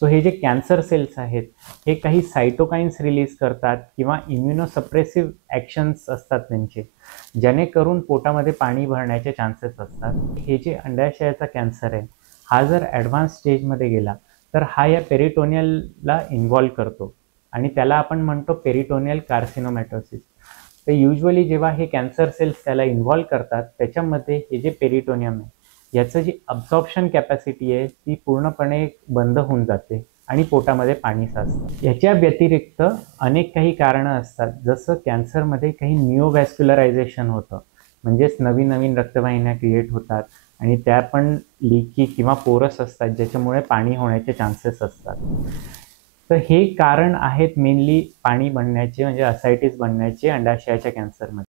So हे जे cancer cells आहेत हे काही सायटोकाइन्स रिलीज करतात किंवा इम्युनोसप्रेसिव्ह ॲक्शन्स असतात त्यांचे, जेणेकरून पोटामध्ये पाणी भरण्याचे चान्सेस असतात. हे जे अंडाशयाचा कॅन्सर आहे हा जर ॲडव्हान्स स्टेजमध्ये गेला तर हा या पेरिटोनियलला इन्व्हॉल्व करतो आणि त्याला आपण म्हणतो पेरिटोनियल कार्सिनोमॅटोसिस. तर युजली जेव्हा हे कॅन्सर सेल्स त्याला इन्व्हॉल्व करतात त्याच्यामध्ये हे जे पेरिटोनियम आहे याचं जी अब्झॉर्प्शन कॅपॅसिटी आहे ती पूर्णपणे बंद होऊन जाते आणि पोटामध्ये पाणी साचतं. याच्या व्यतिरिक्त अनेक काही कारणं असतात, जसं कॅन्सरमध्ये काही निओव्हॅस्क्युलरायझेशन होतं, म्हणजेच नवीन नवीन रक्तवाहिन्या क्रिएट होतात आणि त्या पण लीकी किंवा पोरस असतात ज्याच्यामुळे पाणी होण्याचे चान्सेस असतात. तर हे कारण आहेत मेनली पाणी बनण्याचे, म्हणजे असायटिस बनण्याचे अंडाशयाच्या कॅन्सरमध्ये.